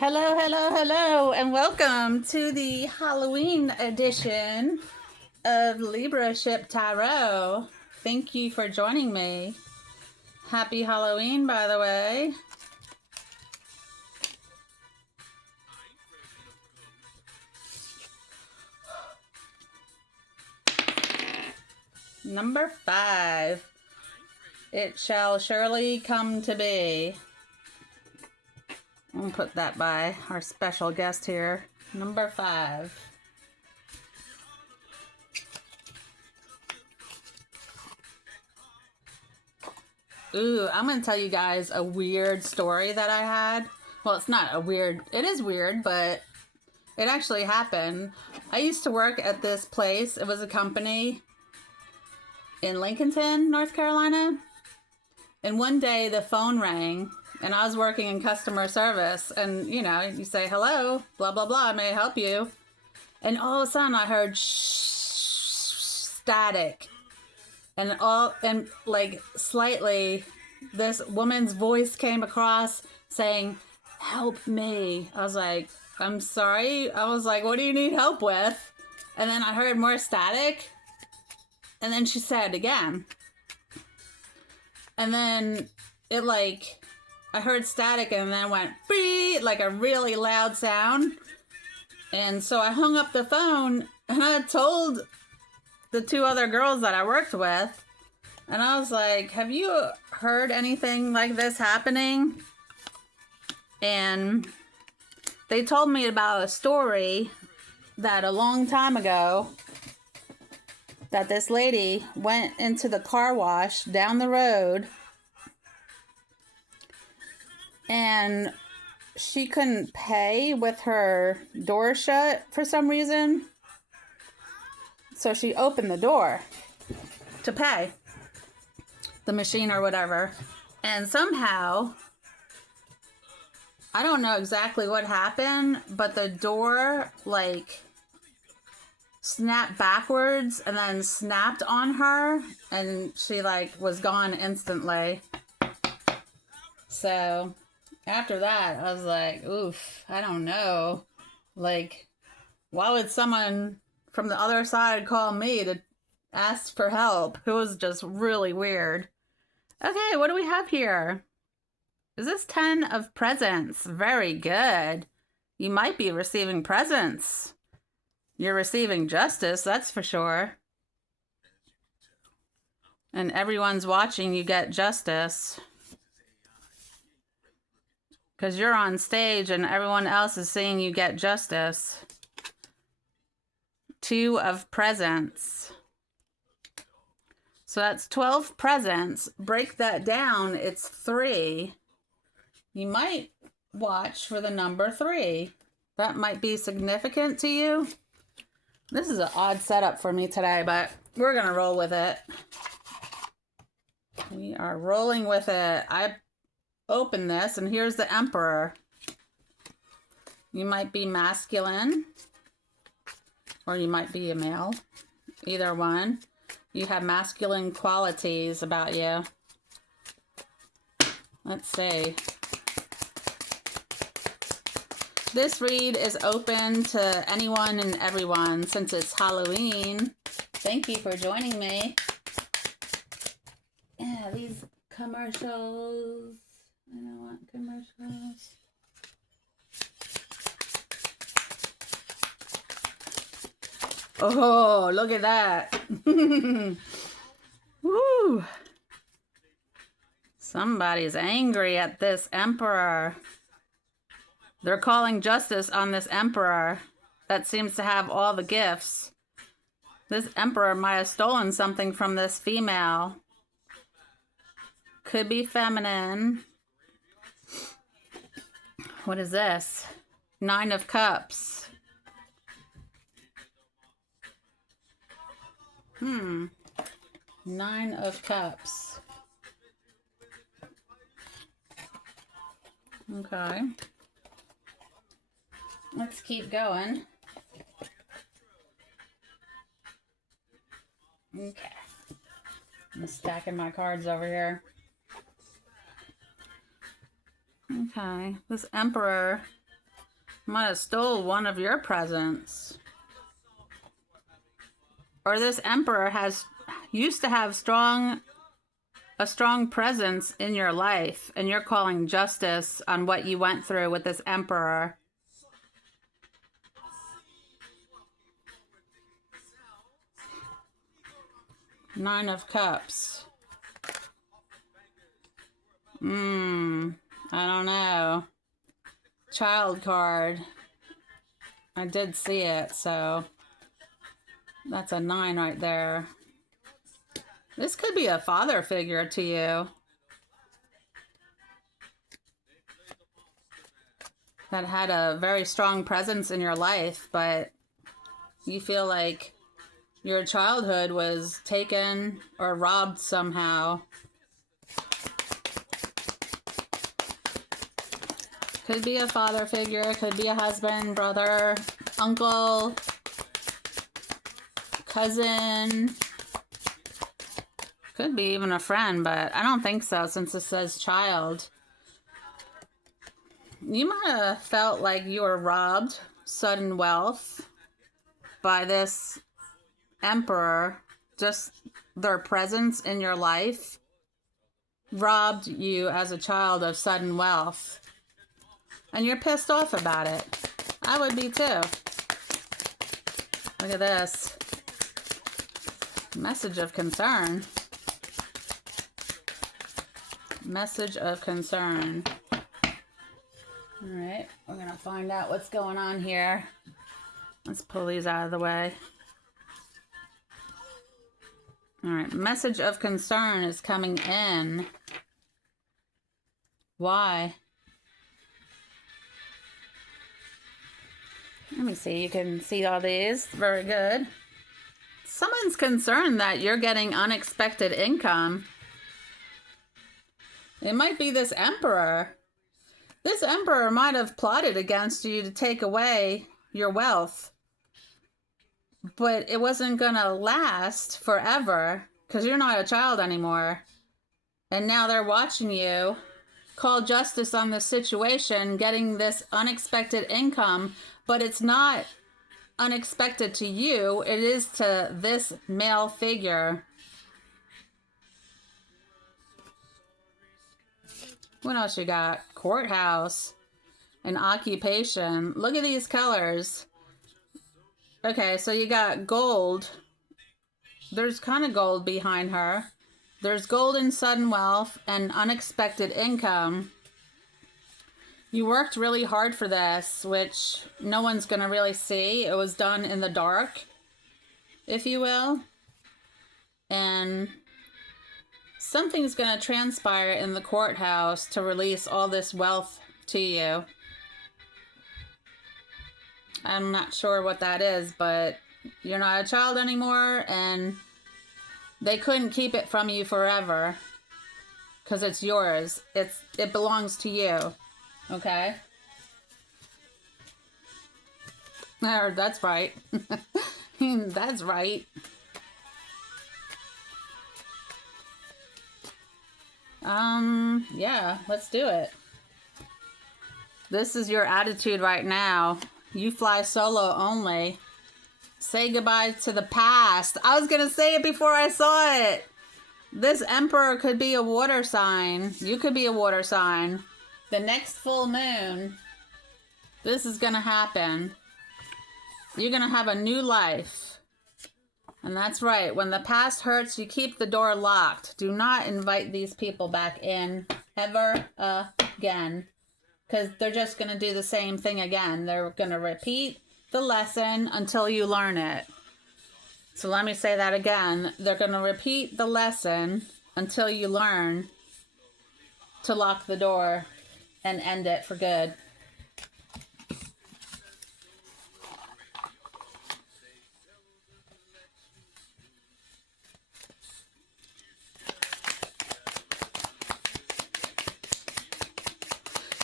Hello, hello, hello, and welcome to the Halloween edition of Libra Ship Tarot. Thank you for joining me. Happy Halloween, by the way. Number 5. It shall surely come to be. I'm gonna put that by our special guest here. Number 5. Ooh, I'm gonna tell you guys a weird story that I had. Well, it's not a weird, it is weird, but it actually happened. I used to work at this place. It was a company in Lincolnton, North Carolina. And one day the phone rang and I was working in customer service. And, you know, you say, hello, blah, blah, blah, may I help you? And all of a sudden I heard static. And like slightly, this woman's voice came across saying, help me. I was like, I'm sorry. I was like, what do you need help with? And then I heard more static. And then she said it again. And then it I heard static and then went beep, like a really loud sound. And so I hung up the phone and I told the two other girls that I worked with. And I was like, have you heard anything like this happening? And they told me about a story that a long time ago that this lady went into the car wash down the road and she couldn't pay with her door shut for some reason. So she opened the door to pay the machine or whatever. And somehow, I don't know exactly what happened, but the door snapped backwards and then snapped on her and she was gone instantly. So after that I was like, oof, I don't know, why would someone from the other side call me to ask for help? It was just really weird. Okay, what do we have here? Is this 10 of presents? Very good. You might be receiving presents. You're receiving justice, that's for sure. And everyone's watching you get justice. Because you're on stage and everyone else is seeing you get justice. 2 of presents. So that's 12 presents. Break that down, it's 3. You might watch for the number 3. That might be significant to you. This is an odd setup for me today, but we're going to roll with it. We are rolling with it. I opened this, and here's the Emperor. You might be masculine, or you might be a male. Either one. You have masculine qualities about you. Let's see. This read is open to anyone and everyone since it's Halloween. Thank you for joining me. Yeah, these commercials. I don't want commercials. Oh, look at that. Woo. Somebody's angry at this Emperor. They're calling justice on this Emperor that seems to have all the gifts. This Emperor might have stolen something from this female. Could be feminine. What is this? 9 of Cups. 9 of Cups. Okay. Let's keep going. Okay. I'm stacking my cards over here. Okay. This Emperor Might have stole one of your presents. Or this emperor used to have a strong presence in your life, and you're calling justice on what you went through with this emperor. Nine of Cups. I don't know. Child card. I did see it, so that's a 9 right there. This could be a father figure to you that had a very strong presence in your life, but you feel like your childhood was taken or robbed somehow. Could be a father figure, could be a husband, brother, uncle, cousin. Could be even a friend, but I don't think so since it says child. You might have felt like you were robbed sudden wealth by this emperor. Just their presence in your life robbed you as a child of sudden wealth. And you're pissed off about it. I would be too. Look at this. Message of concern. Message of concern. Alright, we're going to find out what's going on here. Let's pull these out of the way. Alright, message of concern is coming in. Why? Let me see, you can see all these. Very good. Someone's concerned that you're getting unexpected income. It might be this emperor. This emperor might have plotted against you to take away your wealth. But it wasn't going to last forever because you're not a child anymore. And now they're watching you call justice on this situation, getting this unexpected income. But it's not unexpected to you. It is to this male figure. What else you got? Courthouse. An occupation. Look at these colors. Okay, so you got gold. There's kind of gold behind her. There's gold and sudden wealth and unexpected income. You worked really hard for this, which no one's going to really see. It was done in the dark, if you will. And something's going to transpire in the courthouse to release all this wealth to you. I'm not sure what that is, but you're not a child anymore, and they couldn't keep it from you forever because it's yours. It belongs to you. Okay? That's right. That's right. Yeah, let's do it. This is your attitude right now. You fly solo only. Say goodbye to the past. I was gonna say it before I saw it. This emperor could be a water sign. You could be a water sign. The next full moon, this is gonna happen. You're gonna have a new life. And that's right. When the past hurts, you keep the door locked. Do not invite these people back in ever again. Because they're just going to do the same thing again. They're going to repeat the lesson until you learn it. So let me say that again. They're going to repeat the lesson until you learn to lock the door and end it for good.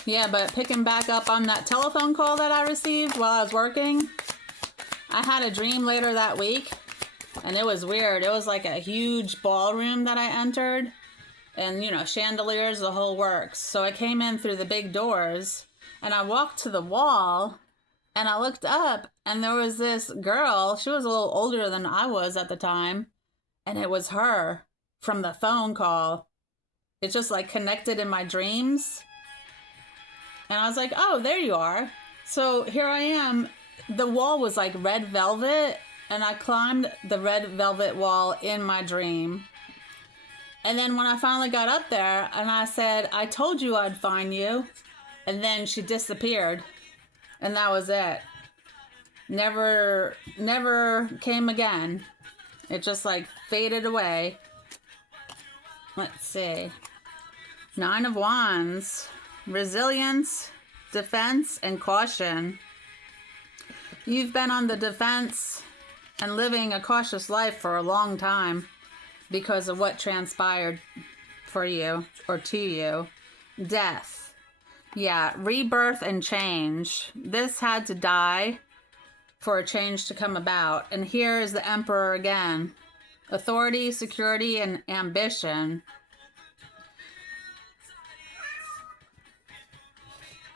Yeah, but picking back up on that telephone call that I received while I was working, I had a dream later that week, and it was weird. It was like a huge ballroom that I entered, and, you know, chandeliers, the whole works. So I came in through the big doors, and I walked to the wall, And I looked up and there was this girl. She was a little older than I was at the time. And it was her from the phone call. It just like connected in my dreams. And I was like, oh, there you are. So here I am. The wall was like red velvet. And I climbed the red velvet wall in my dream. And then when I finally got up there and I said, I told you I'd find you. And then she disappeared. And that was it. Never came again. It just like faded away. Let's see. 9 of Wands. Resilience, defense, and caution. You've been on the defense and living a cautious life for a long time because of what transpired for you or to you. Death. Yeah, rebirth and change. This had to die for a change to come about. And here is the Emperor again. Authority, security, and ambition.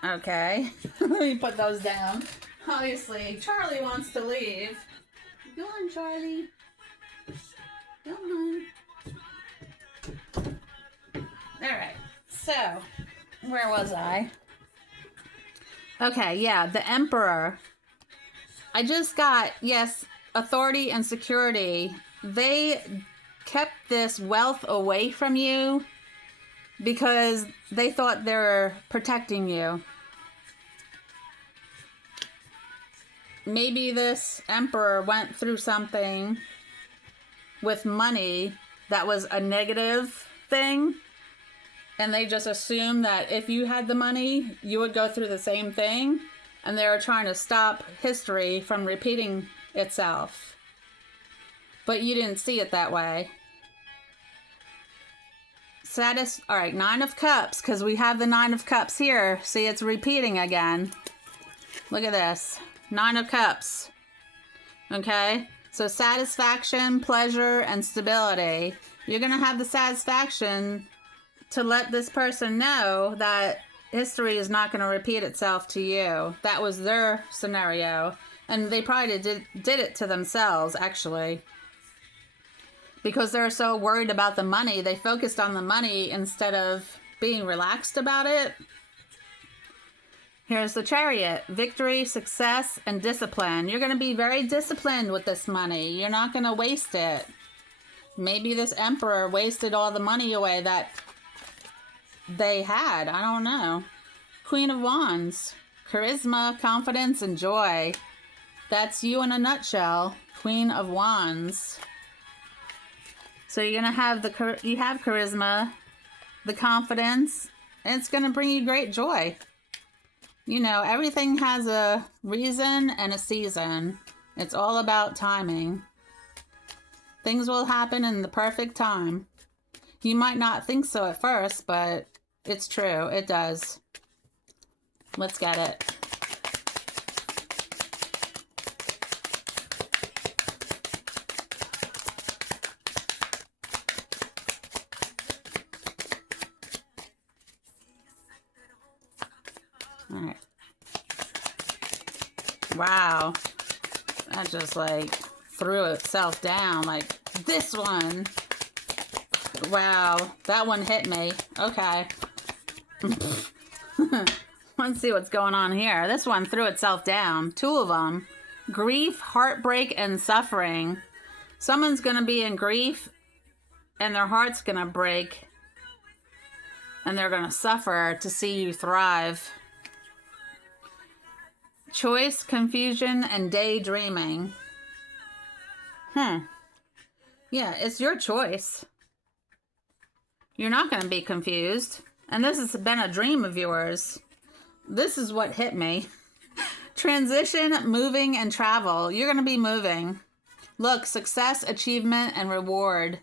Okay, let me put those down. Obviously, Charlie wants to leave. Go on, Charlie. Go on. Alright, so, where was I? Okay, yeah, the Emperor. I just got, yes, authority and security. They kept this wealth away from you because they thought they were protecting you. Maybe this Emperor went through something with money that was a negative thing, and they just assumed that if you had the money, you would go through the same thing, and they were trying to stop history from repeating itself. But you didn't see it that way. All right, 9 of Cups, because we have the 9 of Cups here. See, it's repeating again. Look at this. 9 of Cups. Okay? So satisfaction, pleasure, and stability. You're going to have the satisfaction to let this person know that history is not going to repeat itself to you. That was their scenario. And they probably did it to themselves, actually. Because they're so worried about the money, they focused on the money instead of being relaxed about it. Here's the Chariot. Victory, success, and discipline. You're going to be very disciplined with this money. You're not going to waste it. Maybe this Emperor wasted all the money away that they had. I don't know. Queen of Wands. Charisma, confidence, and joy. That's you in a nutshell. Queen of Wands. So you're going to have you have charisma, the confidence, and it's going to bring you great joy. You know, everything has a reason and a season. It's all about timing. Things will happen in the perfect time. You might not think so at first, but it's true. It does. Let's get it. All right. Wow. That just like threw itself down like this one. Wow. That one hit me. Okay. Let's see what's going on here. This one threw itself down. 2 of them. Grief, heartbreak, and suffering. Someone's going to be in grief and their heart's going to break. And they're going to suffer to see you thrive. Choice, confusion, and daydreaming. Yeah, it's your choice. You're not going to be confused. And this has been a dream of yours. This is what hit me. Transition, moving, and travel. You're going to be moving. Look, success, achievement, and reward.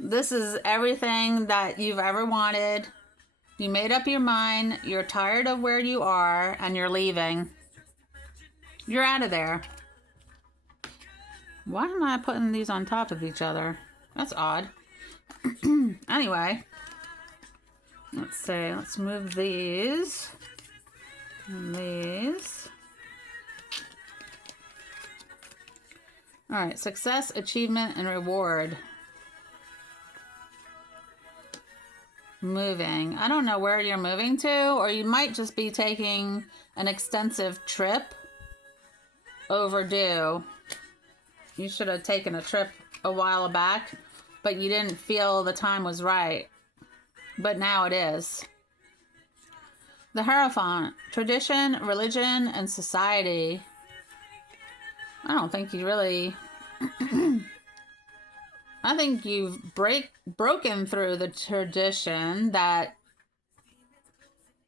This is everything that you've ever wanted. You made up your mind. You're tired of where you are, and you're leaving. You're out of there. Why am I putting these on top of each other? That's odd. Anyway. Let's see. Let's move these. And these. All right, success, achievement, and reward. Moving. I don't know where you're moving to, or you might just be taking an extensive trip. Overdue. You should have taken a trip a while back, but you didn't feel the time was right. But now it is. The Hierophant. Tradition, religion, and society. I don't think you really... I think you've broken through the tradition that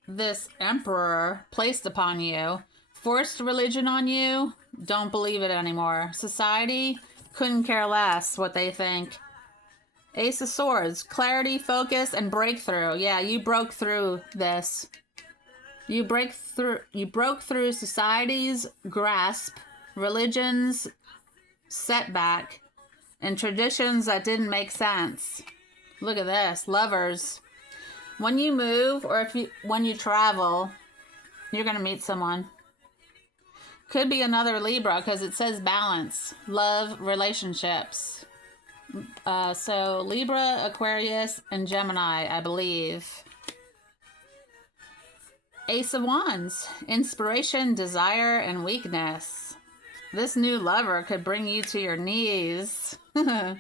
this emperor placed upon you. Forced religion on you. Don't believe it anymore. Society couldn't care less what they think. Ace of Swords. Clarity, focus, and breakthrough. Yeah, you broke through this. You broke through society's grasp, religion's setback, and traditions that didn't make sense. Look at this. Lovers. When you move or when you travel, you're going to meet someone. Could be another Libra because it says balance. Love, relationships. So Libra, Aquarius, and Gemini, I believe. Ace of Wands. Inspiration, desire, and weakness. This new lover could bring you to your knees. 5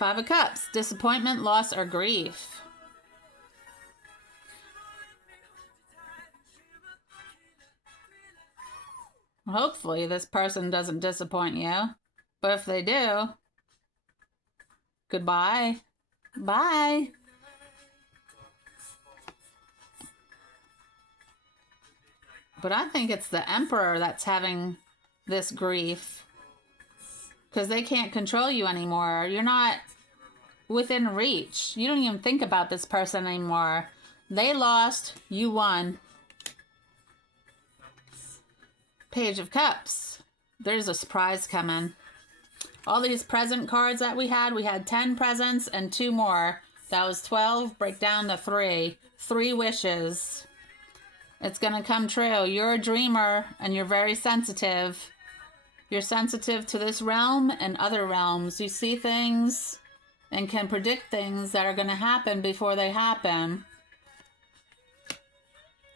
of Cups. Disappointment, loss, or grief. Hopefully this person doesn't disappoint you. But if they do, goodbye. Bye. But I think it's the Emperor that's having this grief. Because they can't control you anymore. You're not within reach. You don't even think about this person anymore. They lost. You won. Page of Cups. There's a surprise coming. All these present cards that we had 10 presents and 2 more. That was 12. Break down to 3. 3 wishes. It's going to come true. You're a dreamer and you're very sensitive. You're sensitive to this realm and other realms. You see things and can predict things that are going to happen before they happen.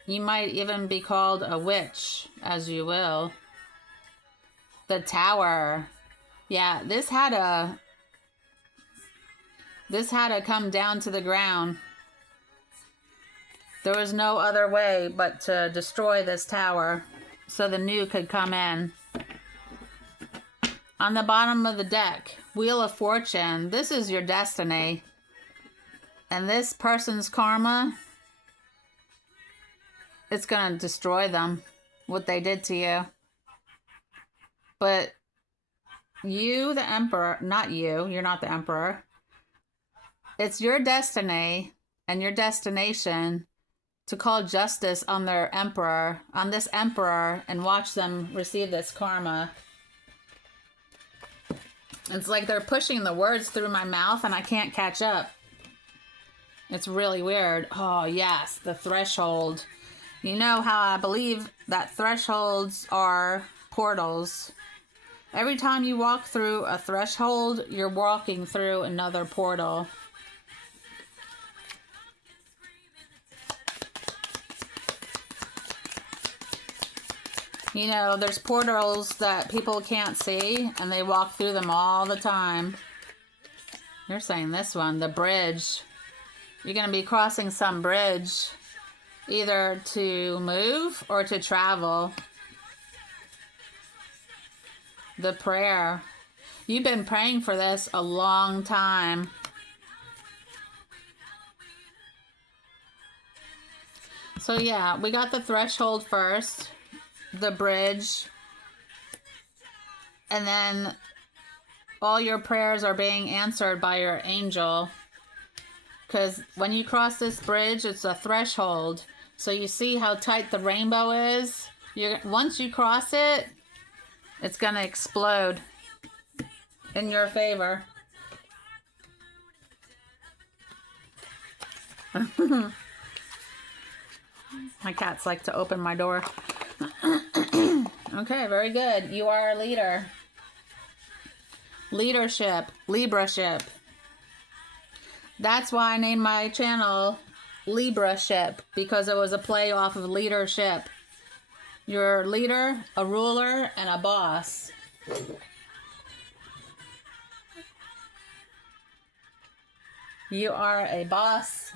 You might even be called a witch, as you will. The Tower. Yeah, this had to come down to the ground. There was no other way but to destroy this tower so the new could come in. On the bottom of the deck, Wheel of Fortune. This is your destiny. And this person's karma, it's going to destroy them, what they did to you. But you, the Emperor, not you, you're not the Emperor. It's your destiny and your destination to call justice on their Emperor, on this Emperor, and watch them receive this karma. It's like they're pushing the words through my mouth and I can't catch up. It's really weird. Oh, yes, the threshold. You know how I believe that thresholds are portals. Every time you walk through a threshold, you're walking through another portal. You know, there's portals that people can't see, and they walk through them all the time. You're saying this one, the bridge. You're going to be crossing some bridge, either to move or to travel. The prayer. You've been praying for this a long time. So yeah, we got the threshold first. The bridge, and then all your prayers are being answered by your angel, because when you cross this bridge, it's a threshold. So you see how tight the rainbow is. Once you cross it, it's gonna explode in your favor. My cats like to open my door. Okay, very good. You are a leader. Leadership. Libraship. That's why I named my channel Libraship, because it was a play off of leadership. You're a leader, a ruler, and a boss. You are a boss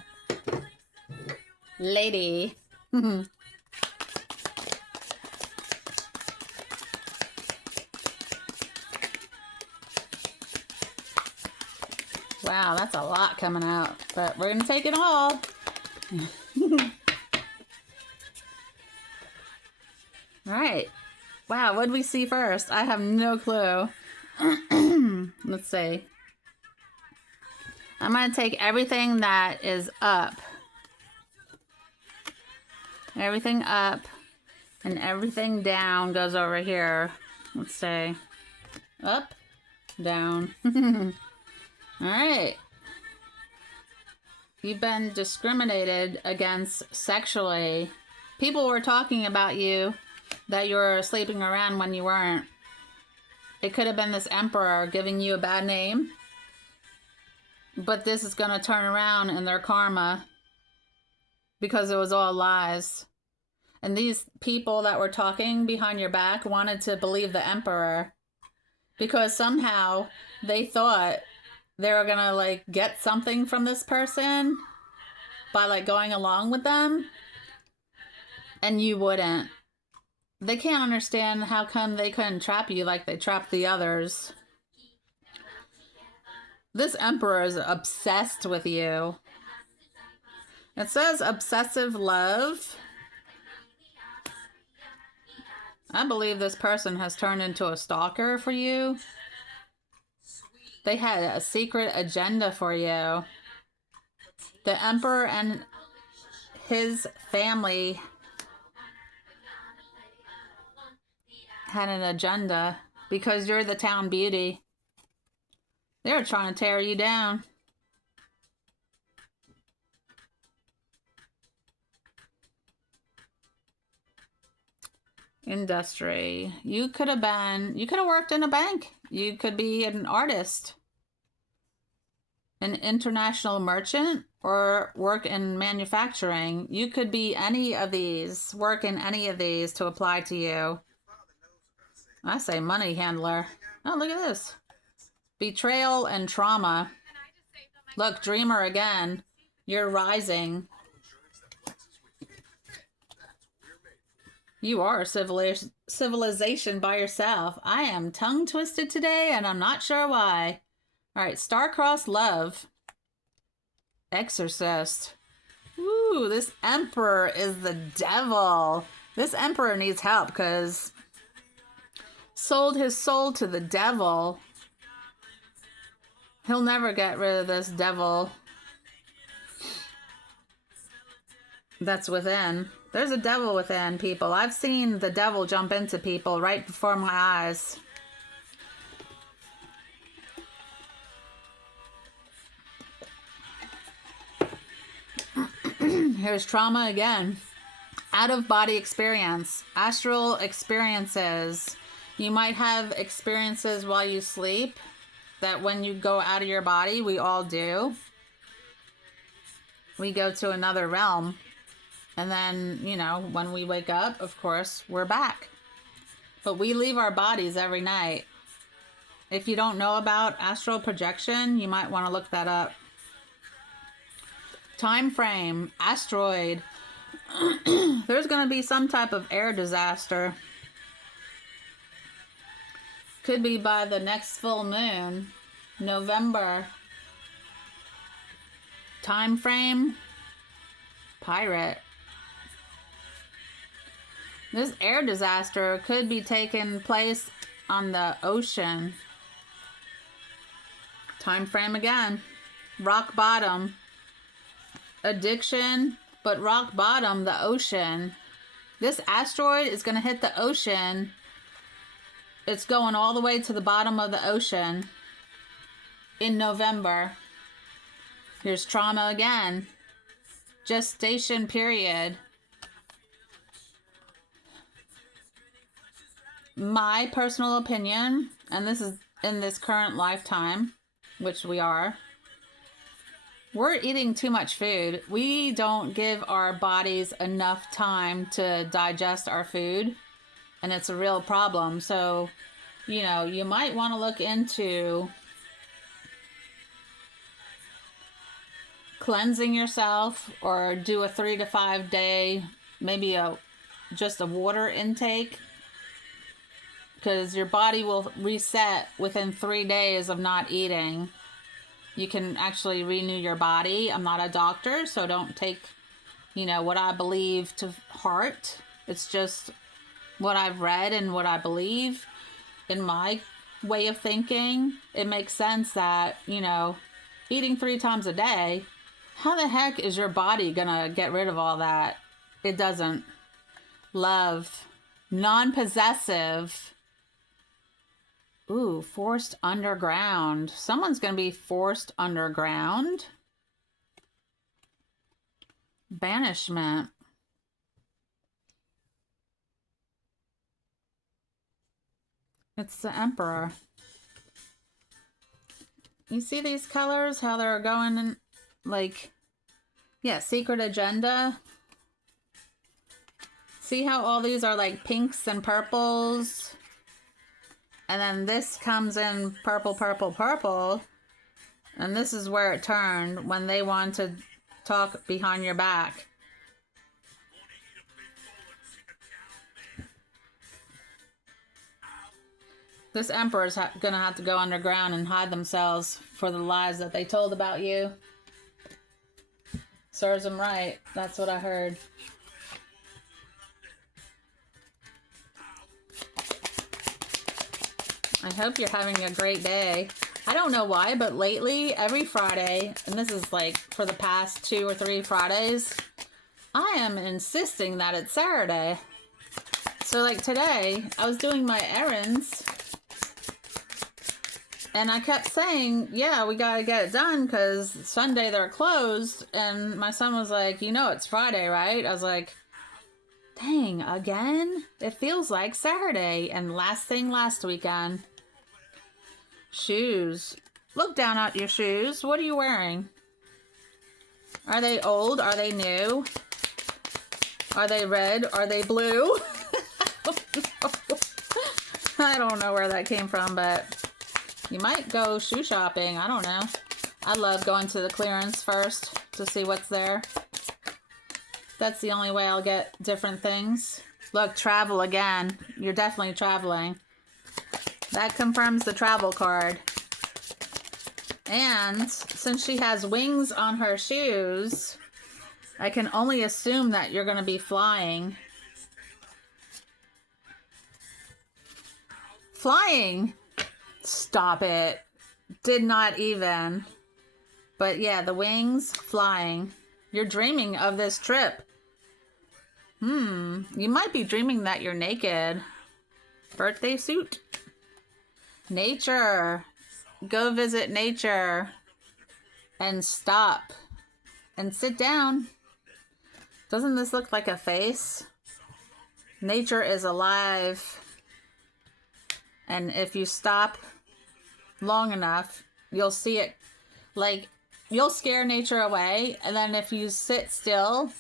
lady. Wow, that's a lot coming out, but we're gonna take it all. All right. Wow, what did we see first? I have no clue. Let's see. I'm gonna take everything that is up. Everything up and everything down goes over here. Let's say up, down. All right. You've been discriminated against sexually. People were talking about you that you were sleeping around when you weren't. It could have been this emperor giving you a bad name. But this is going to turn around in their karma because it was all lies. And these people that were talking behind your back wanted to believe the emperor because somehow they thought they were going to like get something from this person by like going along with them. And you wouldn't. They can't understand how come they couldn't trap you like they trapped the others. This emperor is obsessed with you. It says obsessive love. I believe this person has turned into a stalker for you. They had a secret agenda for you. The emperor and his family had an agenda because you're the town beauty. They were trying to tear you down. Industry. You could have worked in a bank. You could be an artist, an international merchant, or work in manufacturing. You could be any of these, work in any of these to apply to you. I say money handler. Oh, look at this. Betrayal and trauma. Look, dreamer again. You're rising. You are a civilization by yourself. I am tongue twisted today and I'm not sure why. All right, star-crossed love. Exorcist. Ooh, this emperor is the devil. This emperor needs help because sold his soul to the devil. He'll never get rid of this devil that's within. There's a devil within people. I've seen the devil jump into people right before my eyes. Here's trauma again. Out-of-body experience. Astral experiences. You might have experiences while you sleep that when you go out of your body, we all do. We go to another realm. And then, you know, when we wake up, of course, we're back. But we leave our bodies every night. If you don't know about astral projection, you might want to look that up. Time frame, asteroid. There's going to be some type of air disaster. Could be by the next full moon, November. Time frame, pirate. This air disaster could be taking place on the ocean. Time frame again. Rock bottom. Addiction, but rock bottom, the ocean. This asteroid is going to hit the ocean. It's going all the way to the bottom of the ocean in November. Here's trauma again. Gestation period. My personal opinion, and this is in this current lifetime, which we are, we're eating too much food. We don't give our bodies enough time to digest our food, and it's a real problem. So, you know, you might want to look into cleansing yourself, or do a 3 to 5 day, maybe just a water intake, because your body will reset within 3 days of not eating. You can actually renew your body. I'm not a doctor, so don't take, you know, what I believe to heart. It's just what I've read and what I believe in my way of thinking. It makes sense that, you know, eating 3 times a day, how the heck is your body gonna get rid of all that? It doesn't. Love. Non-possessive. Ooh, forced underground. Someone's going to be forced underground. Banishment. It's the Emperor. You see these colors? How they're going in, like, yeah, secret agenda. See how all these are like pinks and purples? And then this comes in purple, purple, purple. And this is where it turned when they want to talk behind your back. This Emperor's gonna have to go underground and hide themselves for the lies that they told about you. Serves them right. That's what I heard. I hope you're having a great day. I don't know why, but lately, every Friday, and this is like for the past 2 or 3 Fridays, I am insisting that it's Saturday. So like today, I was doing my errands, and I kept saying, yeah, we gotta get it done because Sunday they're closed. And my son was like, you know it's Friday, right? I was like, dang, again? It feels like Saturday. And last thing last weekend. Shoes. Look down at your shoes. What are you wearing? Are they old? Are they new? Are they red? Are they blue? I don't know where that came from, but you might go shoe shopping. I don't know. I love going to the clearance first to see what's there. That's the only way I'll get different things. Look, travel again. You're definitely traveling. That confirms the travel card. And since she has wings on her shoes, I can only assume that you're going to be flying. Flying? Stop it. Did not even. But yeah, the wings, flying. You're dreaming of this trip. You might be dreaming that you're naked. Birthday suit. Nature. Go visit nature. And stop. And sit down. Doesn't this look like a face? Nature is alive. And if you stop long enough, you'll see it. Like, you'll scare nature away. And then if you sit still,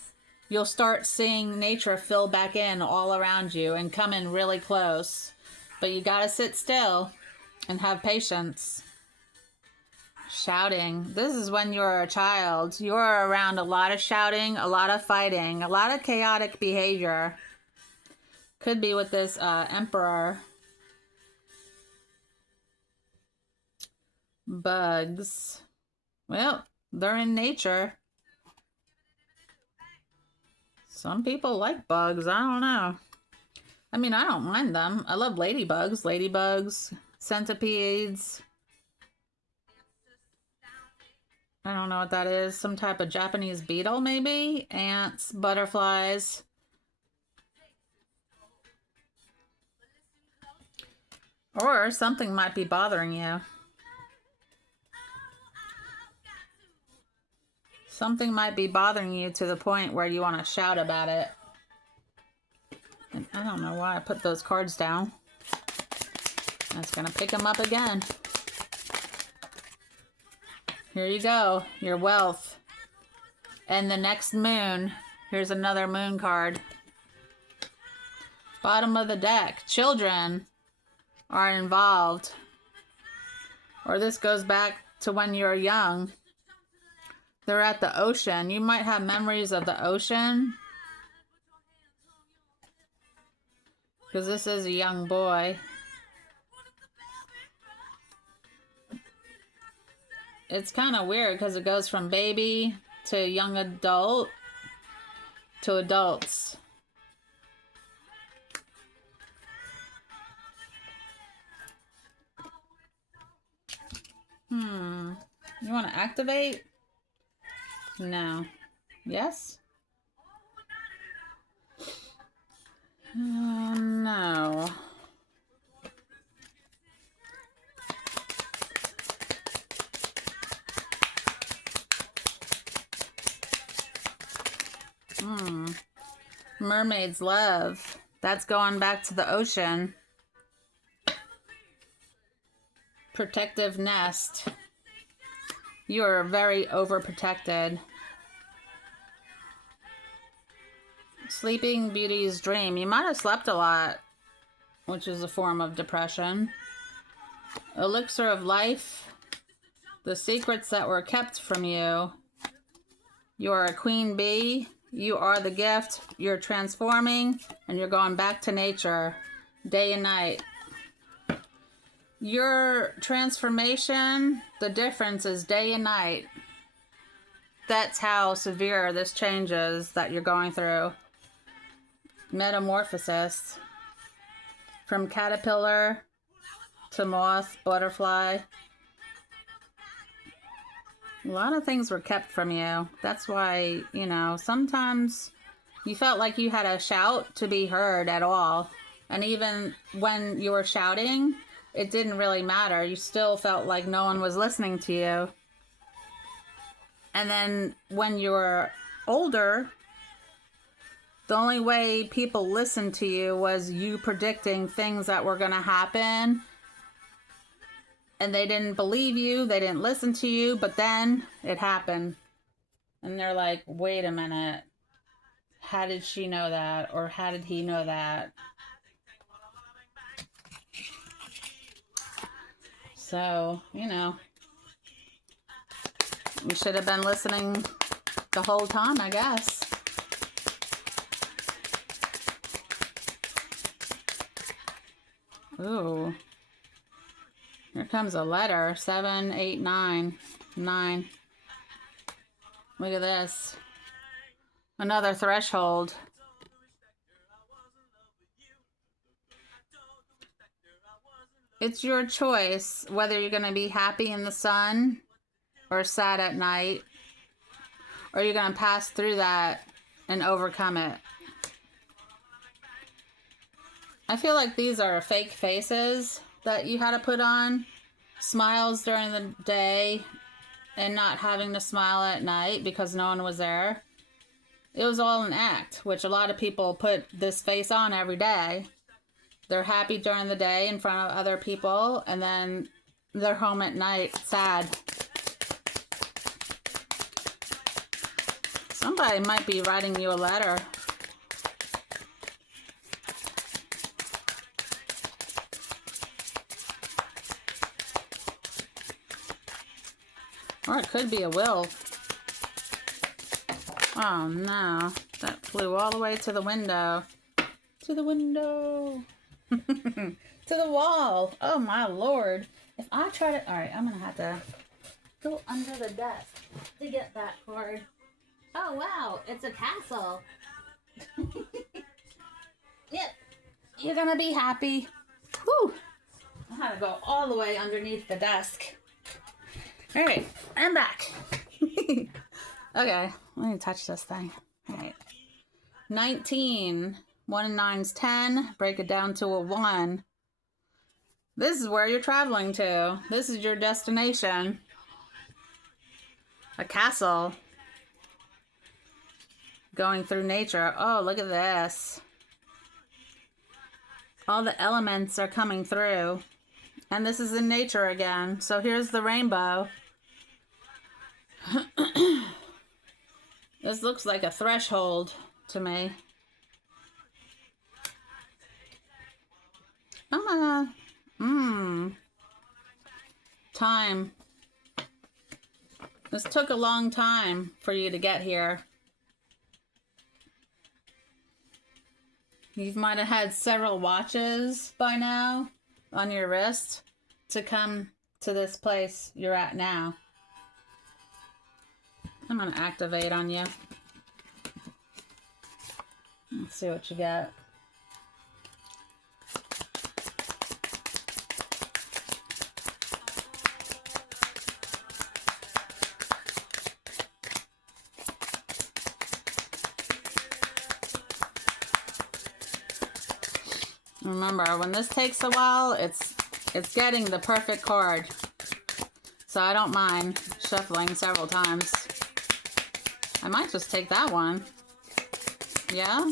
you'll start seeing nature fill back in all around you and come in really close. But you gotta sit still and have patience. Shouting. This is when you're a child. You're around a lot of shouting, a lot of fighting, a lot of chaotic behavior. Could be with this Emperor. Bugs. Well, they're in nature. Some people like bugs. I don't know. I mean, I don't mind them. I love ladybugs. Ladybugs, centipedes. I don't know what that is. Some type of Japanese beetle, maybe? Ants, butterflies. Or something might be bothering you. Something might be bothering you to the point where you want to shout about it. And I don't know why I put those cards down. That's gonna pick them up again. Here you go, your wealth. And the next moon. Here's another moon card. Bottom of the deck. Children are involved. Or this goes back to when you were young. They're at the ocean. You might have memories of the ocean. Because this is a young boy. It's kind of weird because it goes from baby to young adult to adults. You want to activate? No. Yes? No. Mermaid's love. That's going back to the ocean. Protective nest. You are very overprotected. Sleeping Beauty's dream. You might have slept a lot, which is a form of depression. Elixir of life. The secrets that were kept from you. You are a queen bee. You are the gift. You're transforming and you're going back to nature day and night. Your transformation, the difference is day and night. That's how severe this change is that you're going through. Metamorphosis. From caterpillar to moth, butterfly. A lot of things were kept from you. That's why, you know, sometimes you felt like you had to shout to be heard at all. And even when you were shouting, it didn't really matter. You still felt like no one was listening to you. And then when you were older, the only way people listened to you was you predicting things that were going to happen. And they didn't believe you. They didn't listen to you. But then it happened. And they're like, wait a minute. How did she know that? Or how did he know that? So, you know, you should have been listening the whole time, I guess. Ooh. Here comes a letter. 7, 8, 9. 9. Look at this. Another threshold. It's your choice whether you're going to be happy in the sun or sad at night, or you're going to pass through that and overcome it. I feel like these are fake faces that you had to put on. Smiles during the day and not having to smile at night because no one was there. It was all an act, which a lot of people put this face on every day. They're happy during the day in front of other people, and then they're home at night sad. Somebody might be writing you a letter. Or it could be a will. Oh no, that flew all the way to the window. To the window. To the wall. Oh my lord. If I try to... Alright, I'm going to have to go under the desk to get that card. Oh wow, it's a castle. Yep. You're going to be happy. Whew. I had to go all the way underneath the desk. Alright, I'm back. Okay, let me touch this thing. Alright. 19. 1 and 9's 10. Break it down to a 1. This is where you're traveling to. This is your destination. A castle. Going through nature. Oh, look at this. All the elements are coming through. And this is in nature again. So here's the rainbow. This looks like a threshold to me. Time. This took a long time for you to get here. You might have had several watches by now on your wrist to come to this place you're at now. I'm going to activate on you. Let's see what you get. Remember, when this takes a while, it's getting the perfect card. So I don't mind shuffling several times. I might just take that one. Yeah?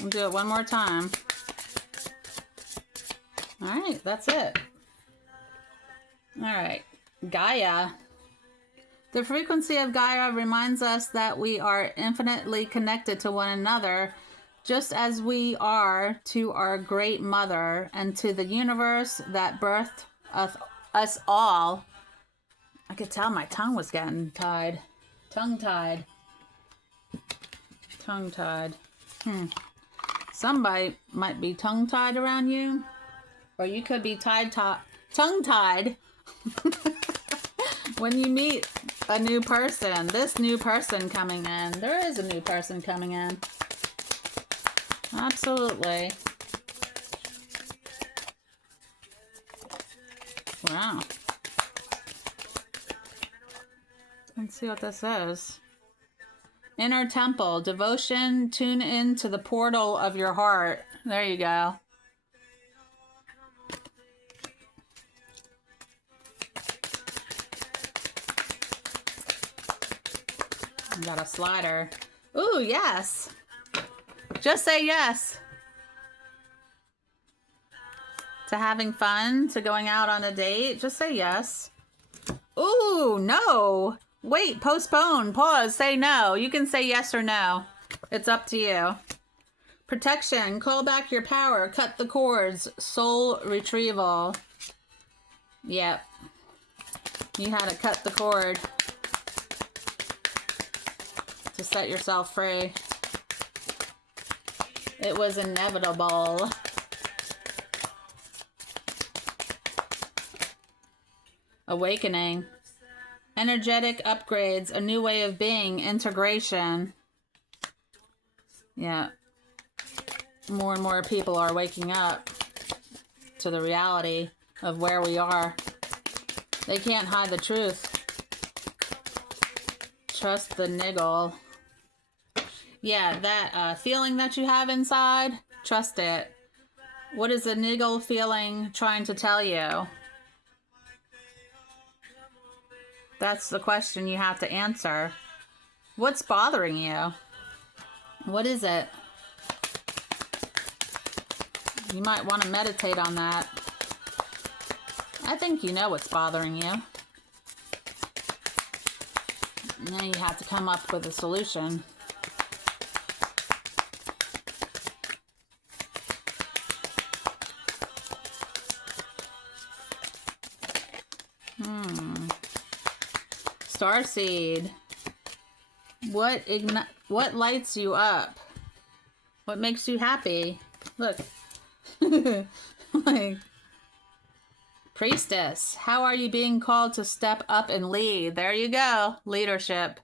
We'll do it one more time. Alright, that's it. Alright. Gaia. The frequency of Gaia reminds us that we are infinitely connected to one another, just as we are to our great mother and to the universe that birthed us all. I could tell my tongue was getting tied. Tongue-tied. Tongue-tied. Somebody might be tongue-tied around you. Or you could be tongue-tied. When you meet a new person. This new person coming in. There is a new person coming in. Absolutely. Wow. Let's see what this is. Inner temple, devotion, tune in to the portal of your heart. There you go. Got a slider. Ooh, yes. Just say yes. To having fun, to going out on a date, just say yes. Ooh, no. Wait, postpone, pause, say no. You can say yes or no. It's up to you. Protection, call back your power, cut the cords, soul retrieval. Yep. You had to cut the cord to set yourself free. It was inevitable. Awakening. Energetic upgrades, a new way of being, integration. Yeah. More and more people are waking up to the reality of where we are. They can't hide the truth. Trust the niggle. Yeah, that feeling that you have inside, trust it. What is the niggle feeling trying to tell you? That's the question you have to answer. What's bothering you? What is it? You might want to meditate on that. I think you know what's bothering you. Now you have to come up with a solution. Starseed. What lights you up? What makes you happy? Look. Like, Priestess. How are you being called to step up and lead? There you go. Leadership.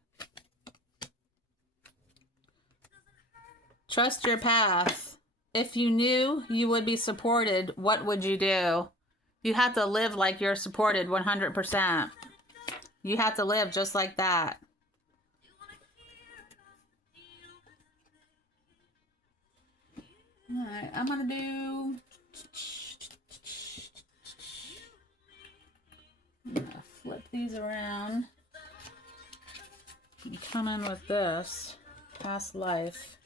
Trust your path. If you knew you would be supported, what would you do? You have to live like you're supported 100%. You have to live just like that. Alright, I'm gonna do... I'm gonna flip these around. And come in with this. Past life.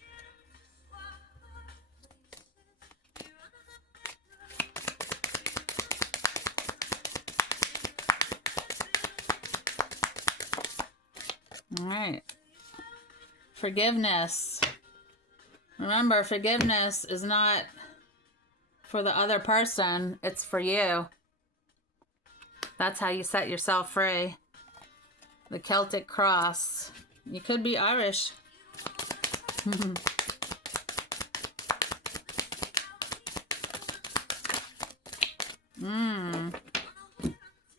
All right. Forgiveness. Remember, forgiveness is not for the other person. It's for you. That's how you set yourself free. The Celtic cross. You could be Irish.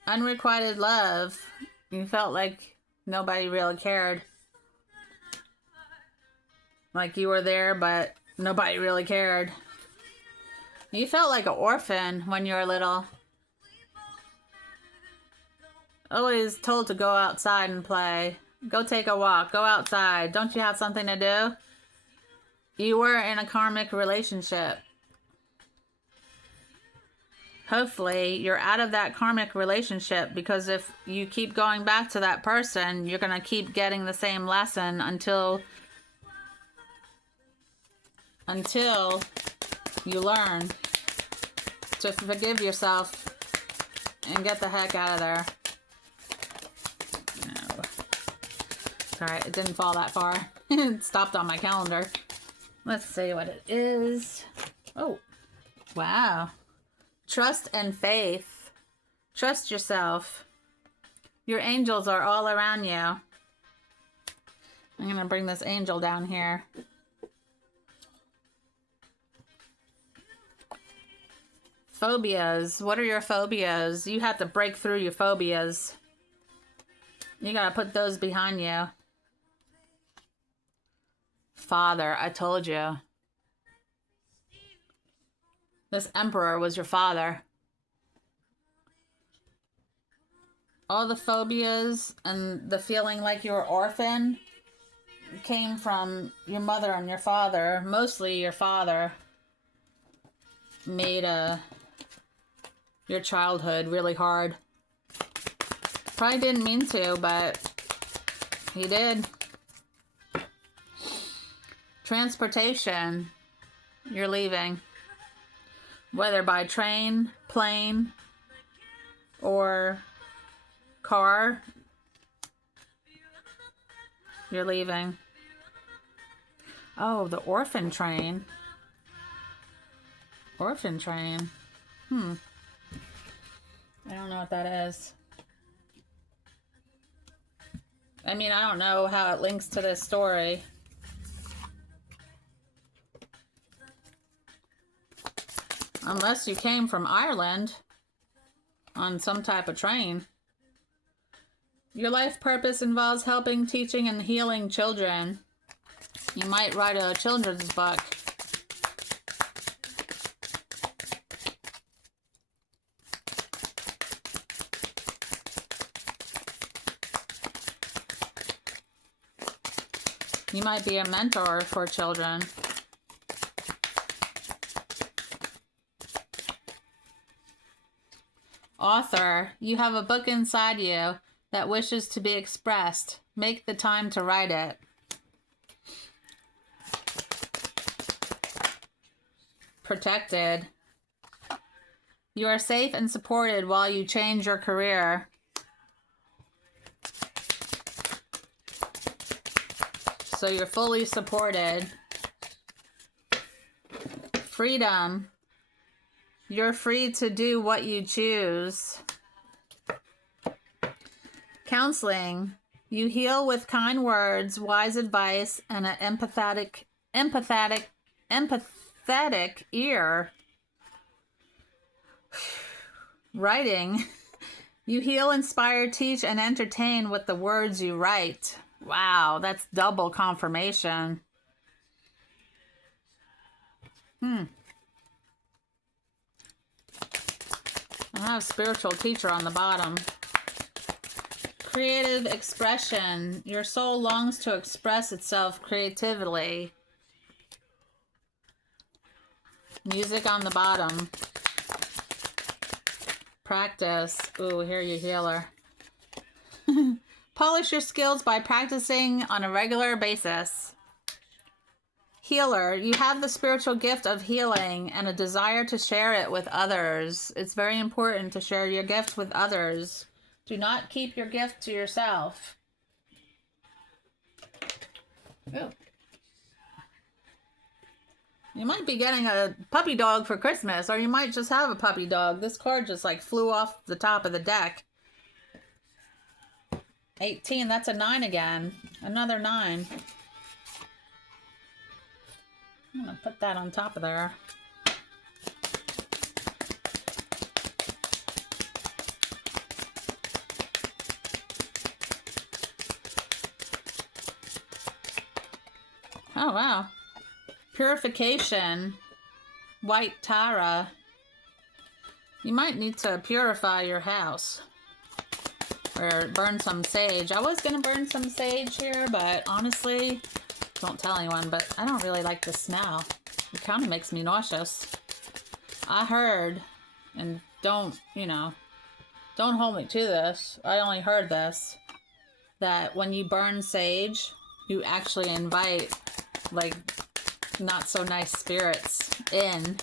Unrequited love. You felt like nobody really cared. Like you were there, but nobody really cared. You felt like an orphan when you were little. Always told to go outside and play. Go take a walk. Go outside. Don't you have something to do? You were in a karmic relationship. Hopefully, you're out of that karmic relationship, because if you keep going back to that person, you're going to keep getting the same lesson until you learn to forgive yourself and get the heck out of there. No. Sorry, it didn't fall that far. It stopped on my calendar. Let's see what it is. Oh, wow. Trust and faith. Trust yourself. Your angels are all around you. I'm going to bring this angel down here. Phobias. What are your phobias? You have to break through your phobias. You got to put those behind you. Father, I told you. This emperor was your father. All the phobias and the feeling like you were orphan came from your mother and your father. Mostly your father made your childhood really hard. Probably didn't mean to, but he did. Transportation. You're leaving. Whether by train, plane, or car, you're leaving. Oh, the orphan train. Orphan train. I don't know what that is. I mean, I don't know how it links to this story. Unless you came from Ireland on some type of train. Your life purpose involves helping, teaching, and healing children. You might write a children's book. You might be a mentor for children. Author, you have a book inside you that wishes to be expressed. Make the time to write it. Protected. You are safe and supported while you change your career. So you're fully supported. Freedom. You're free to do what you choose. Counseling. You heal with kind words, wise advice, and an empathetic ear. Writing. You heal, inspire, teach, and entertain with the words you write. Wow, that's double confirmation. I have spiritual teacher on the bottom. Creative expression. Your soul longs to express itself creatively. Music on the bottom. Practice. Ooh, here you healer. Polish your skills by practicing on a regular basis. Healer, you have the spiritual gift of healing and a desire to share it with others. It's very important to share your gift with others. Do not keep your gift to yourself. Ew. You might be getting a puppy dog for Christmas, or you might just have a puppy dog. This card just like flew off the top of the deck. 18, that's a 9 again. Another 9. I'm gonna put that on top of there. Oh, wow. Purification. White Tara. You might need to purify your house. Or burn some sage. I was going to burn some sage here, but honestly, don't tell anyone, but I don't really like the smell. It kind of makes me nauseous. I heard, and don't, you know, don't hold me to this. I only heard this, that when you burn sage, you actually invite, like, not so nice spirits in.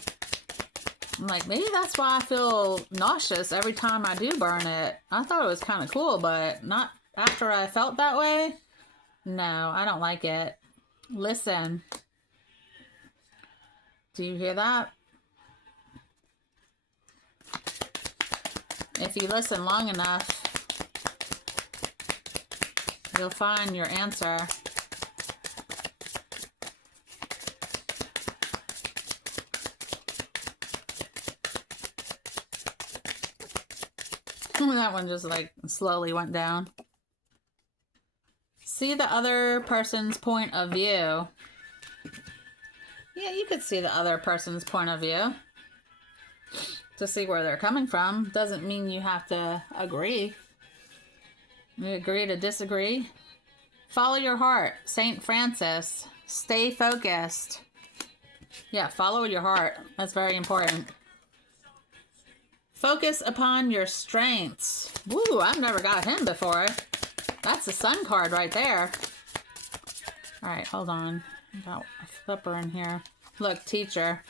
I'm like, maybe that's why I feel nauseous every time I do burn it. I thought it was kind of cool, but not after I felt that way. No, I don't like it. Listen. Do you hear that? If you listen long enough, you'll find your answer. That one just like slowly went down. See the other person's point of view. Yeah, you could see the other person's point of view to see where they're coming from. Doesn't mean you have to agree. You agree to disagree. Follow your heart. Saint Francis. Stay focused. Yeah, follow your heart. That's very important. Focus upon your strengths. Woo, I've never got him before. That's the sun card right there. All right, hold on. Got a flipper in here. Look, teacher.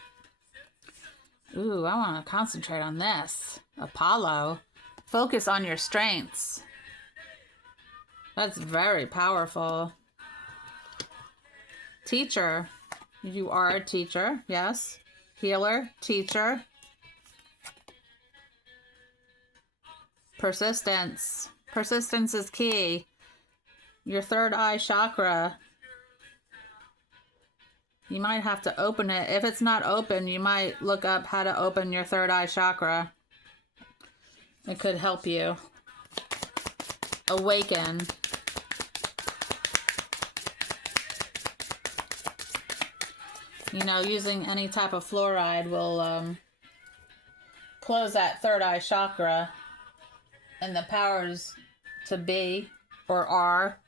Ooh, I want to concentrate on this. Apollo. Focus on your strengths. That's very powerful. Teacher. You are a teacher, yes. Healer, teacher. Persistence. Persistence is key. Your third eye chakra. You might have to open it. If it's not open, you might look up how to open your third eye chakra. It could help you awaken. You know, using any type of fluoride will close that third eye chakra. And the powers to be, or are,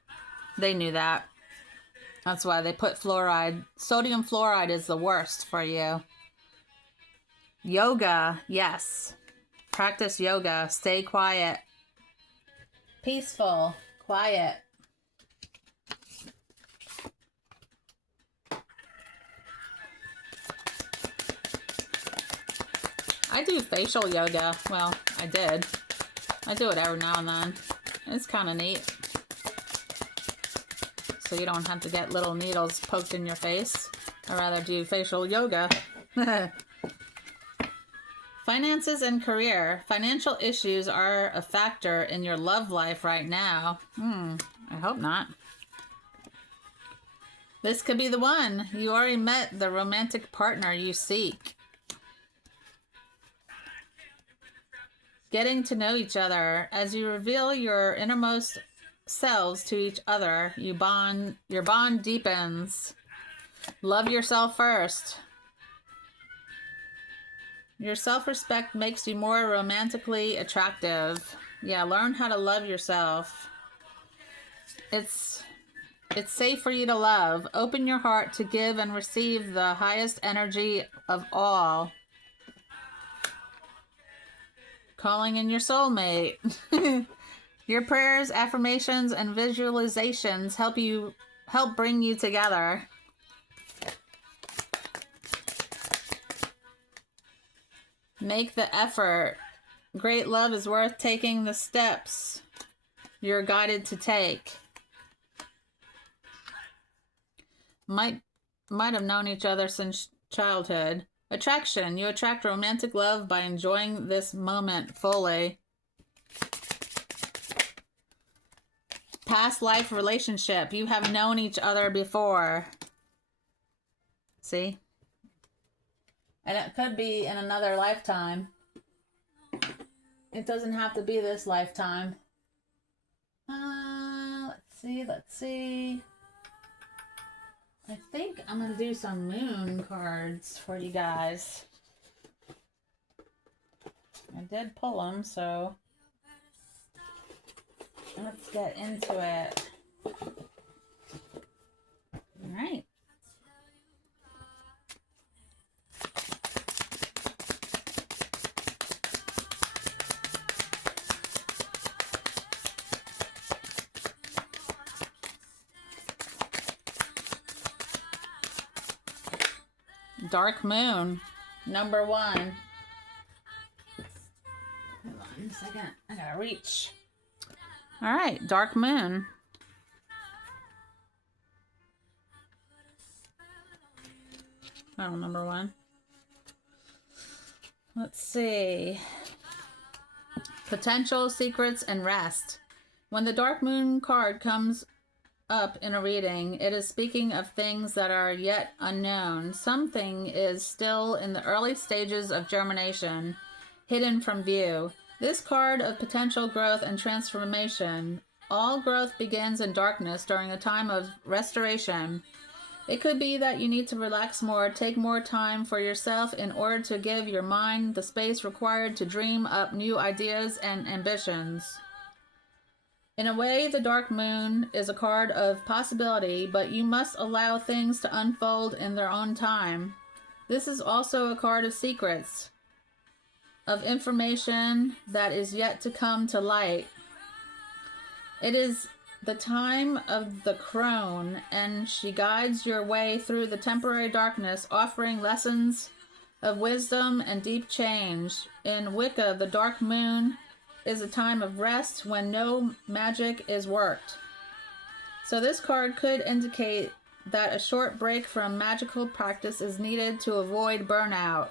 they knew that. That's why they put fluoride. Sodium fluoride is the worst for you. Yoga, yes. Practice yoga. Stay quiet. Peaceful. Quiet. I do facial yoga. Well, I did. I do it every now and then. It's kind of neat. So you don't have to get little needles poked in your face. I'd rather do facial yoga. Finances and career. Financial issues are a factor in your love life right now. I hope not. This could be the one. You already met the romantic partner you seek. Getting to know each other. As you reveal your innermost selves to each other, your bond deepens. Love yourself first. Your self-respect makes you more romantically attractive. Yeah, learn how to love yourself. It's safe for you to love. Open your heart to give and receive the highest energy of all. Calling in your soulmate. Your prayers, affirmations, and visualizations help bring you together. Make the effort. Great love is worth taking the steps you're guided to take. might have known each other since childhood. Attraction. You attract romantic love by enjoying this moment fully. Past life relationship. You have known each other before. See? And it could be in another lifetime. It doesn't have to be this lifetime. Let's see. I think I'm going to do some moon cards for you guys. I did pull them, so let's get into it. All right. Dark Moon, number 1. Hold on a second. I gotta reach. All right, Dark Moon. Oh, number 1. Let's see. Potential, secrets, and rest. When the Dark Moon card comes up in a reading, it is speaking of things that are yet unknown. Something is still in the early stages of germination, hidden from view. This card of potential growth and transformation. All growth begins in darkness during a time of restoration. It could be that you need to relax more, take more time for yourself in order to give your mind the space required to dream up new ideas and ambitions. In a way, the Dark Moon is a card of possibility, but you must allow things to unfold in their own time. This is also a card of secrets, of information that is yet to come to light. It is the time of the crone, and she guides your way through the temporary darkness, offering lessons of wisdom and deep change. In Wicca, the Dark Moon is a time of rest when no magic is worked. So this card could indicate that a short break from magical practice is needed to avoid burnout.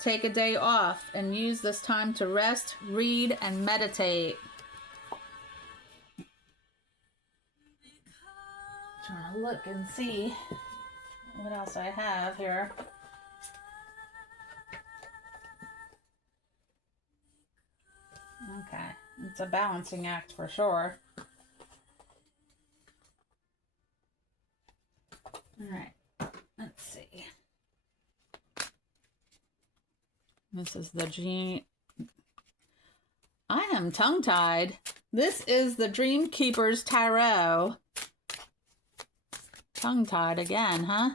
Take a day off and use this time to rest, read, and meditate. Trying to look and see what else I have here. Okay, it's a balancing act for sure. All right, let's see. This is the G. I am tongue-tied. This is the Dream Keeper's Tarot. Tongue-tied again, huh?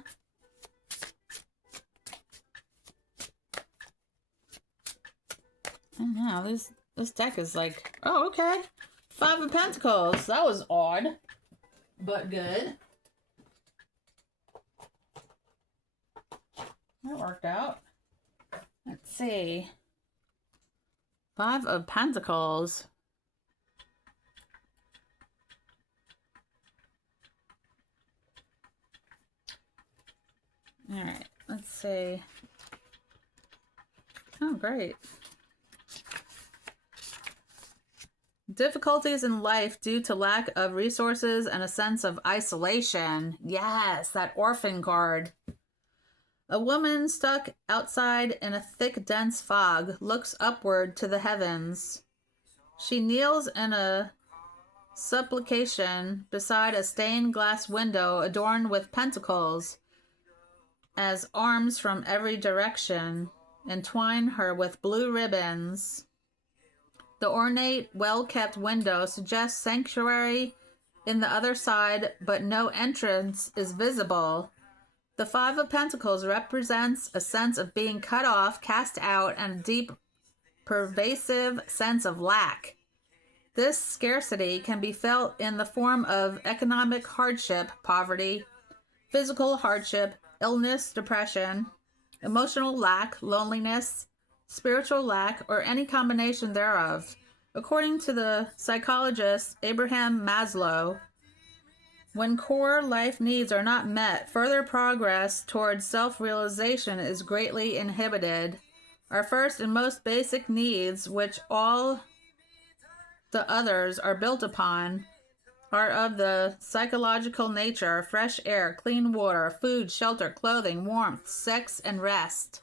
I don't know, this deck is like, oh, okay. 5 of Pentacles. That was odd, but good. That worked out. Let's see. 5 of Pentacles. All right, let's see. Oh, great. Difficulties in life due to lack of resources and a sense of isolation. Yes, that orphan card. A woman stuck outside in a thick, dense fog looks upward to the heavens. She kneels in a supplication beside a stained glass window adorned with pentacles, as arms from every direction entwine her with blue ribbons. The ornate, well-kept window suggests sanctuary in the other side, but no entrance is visible. The 5 of Pentacles represents a sense of being cut off, cast out, and a deep, pervasive sense of lack. This scarcity can be felt in the form of economic hardship, poverty, physical hardship, illness, depression, emotional lack, loneliness, spiritual lack, or any combination thereof. According to the psychologist Abraham Maslow, When core life needs are not met, further progress towards self-realization is greatly inhibited. Our first and most basic needs, which all the others are built upon, are of the psychological nature: fresh air, clean water, food, shelter, clothing, warmth, sex, and rest.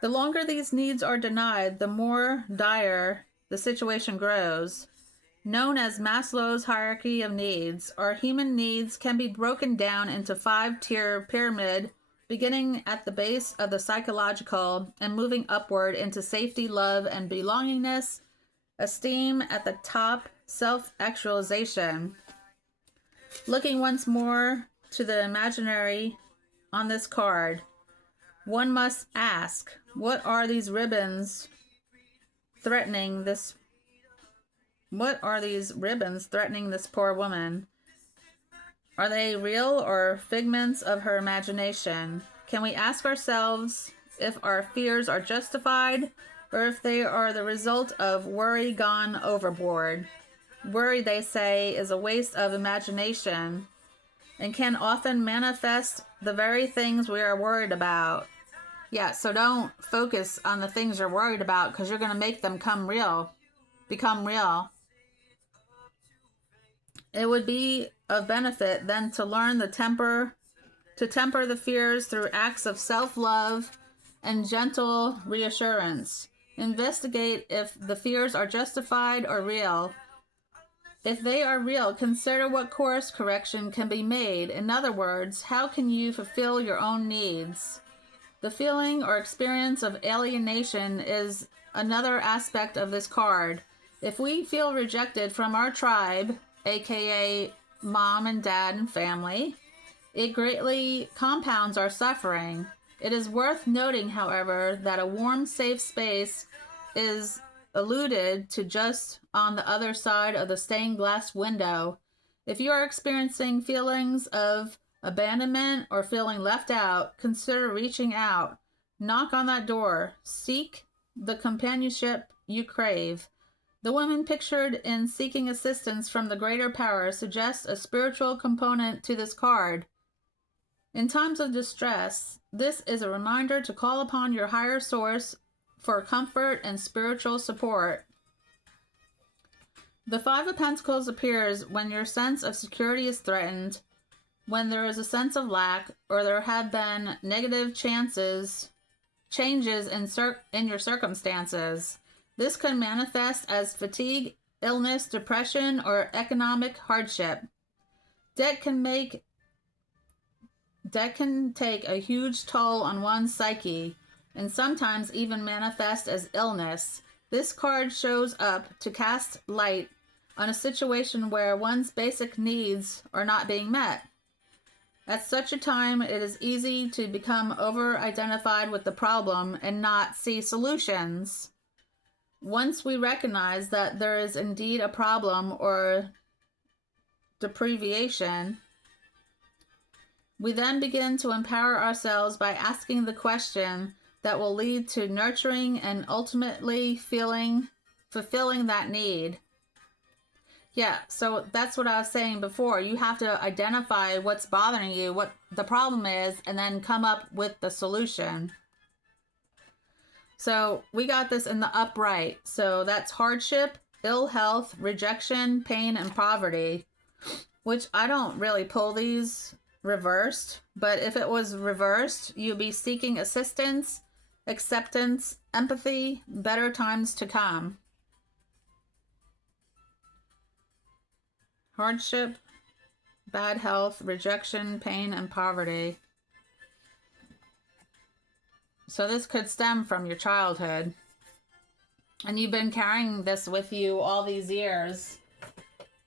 The longer these needs are denied, the more dire the situation grows. Known as Maslow's hierarchy of needs, our human needs can be broken down into 5-tier pyramid, beginning at the base of the psychological and moving upward into safety, love, and belongingness. Esteem at the top, self-actualization. Looking once more to the imaginary on this card, one must ask, what are these ribbons threatening this? What are these ribbons threatening this poor woman? Are they real or figments of her imagination? Can we ask ourselves if our fears are justified or if they are the result of worry gone overboard? Worry, they say, is a waste of imagination and can often manifest the very things we are worried about. Yeah, so don't focus on the things you're worried about, because you're going to make them become real. It would be of benefit then to learn to temper the fears through acts of self-love and gentle reassurance. Investigate if the fears are justified or real. If they are real, consider what course correction can be made. In other words, how can you fulfill your own needs? The feeling or experience of alienation is another aspect of this card. If we feel rejected from our tribe, aka mom and dad and family, it greatly compounds our suffering. It is worth noting, however, that a warm, safe space is alluded to just on the other side of the stained glass window. If you are experiencing feelings of abandonment or feeling left out, consider reaching out. Knock on that door. Seek the companionship you crave. The woman pictured in seeking assistance from the greater power suggests a spiritual component to this card. In times of distress, this is a reminder to call upon your higher source for comfort and spiritual support. The Five of Pentacles appears when your sense of security is threatened, when there is a sense of lack, or there have been negative changes in your circumstances. This can manifest as fatigue, illness, depression, or economic hardship. Debt can take a huge toll on one's psyche, and sometimes even manifest as illness. This card shows up to cast light on a situation where one's basic needs are not being met. At such a time, it is easy to become over-identified with the problem and not see solutions. Once we recognize that there is indeed a problem or deprivation, we then begin to empower ourselves by asking the question that will lead to nurturing and ultimately fulfilling that need. Yeah, so that's what I was saying before. You have to identify what's bothering you, what the problem is, and then come up with the solution. So we got this in the upright. So that's hardship, ill health, rejection, pain, and poverty, which I don't really pull these reversed. But if it was reversed, you'd be seeking assistance, acceptance, empathy, better times to come. Hardship, bad health, rejection, pain, and poverty. So this could stem from your childhood. And you've been carrying this with you all these years.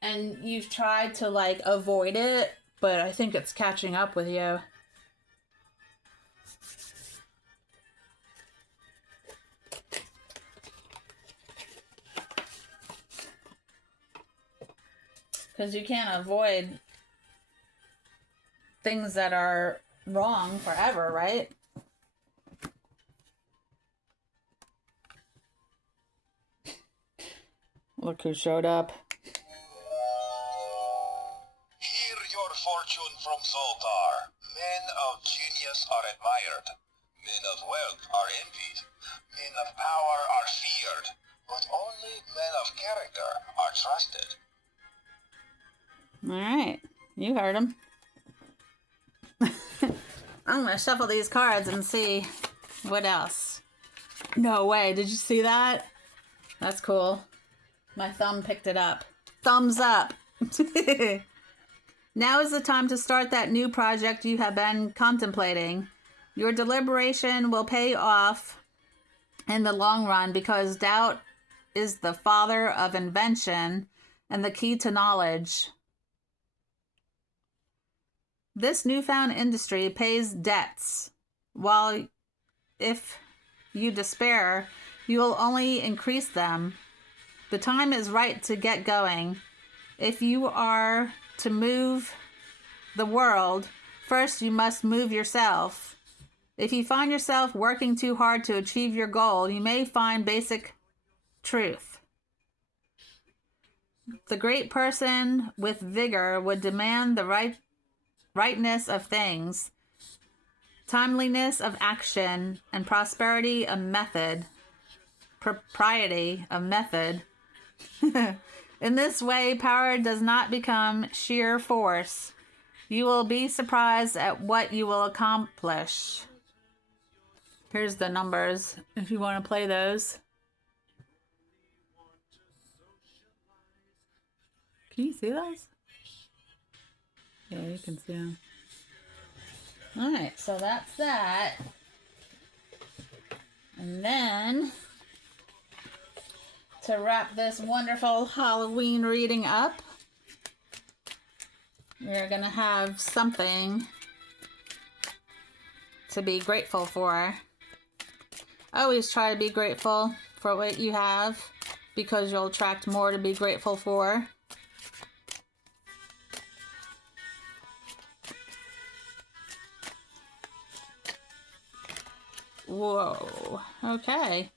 And you've tried to avoid it, but I think it's catching up with you. Because you can't avoid things that are wrong forever, right? Look who showed up. Hear result are men of genius are admired, men of wealth are envied, men of power are feared, but only men of character are trusted. All right, you heard him. I'm gonna shuffle these cards and see what else. No way, did you see that? That's cool. My thumb picked it up. Thumbs up. Now is the time to start that new project you have been contemplating. Your deliberation will pay off in the long run because doubt is the father of invention and the key to knowledge. This newfound industry pays debts, while if you despair, you will only increase them. The time is right to get going. If you are to move the world, first you must move yourself. If you find yourself working too hard to achieve your goal, you may find basic truth. The great person with vigor would demand the rightness of things, timeliness of action, and prosperity of method, propriety of method. In this way, power does not become sheer force. You will be surprised at what you will accomplish. Here's the numbers if you want to play those. Can you see those? Yeah, you can see them. Alright, so that's that. And then, to wrap this wonderful Halloween reading up, we're going to have something to be grateful for. Always try to be grateful for what you have, because you'll attract more to be grateful for. Whoa. Okay.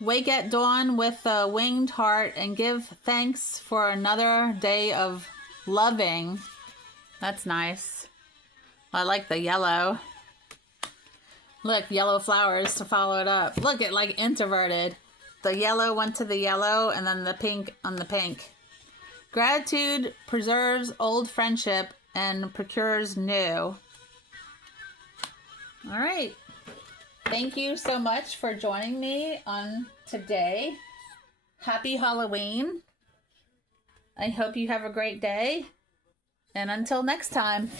Wake at dawn with a winged heart and give thanks for another day of loving. That's nice. I like the yellow. Look, yellow flowers to follow it up. Look, it like introverted. The yellow went to the yellow and then the pink on the pink. Gratitude preserves old friendship and procures new. All right. Thank you so much for joining me on today. Happy Halloween. I hope you have a great day. And until next time.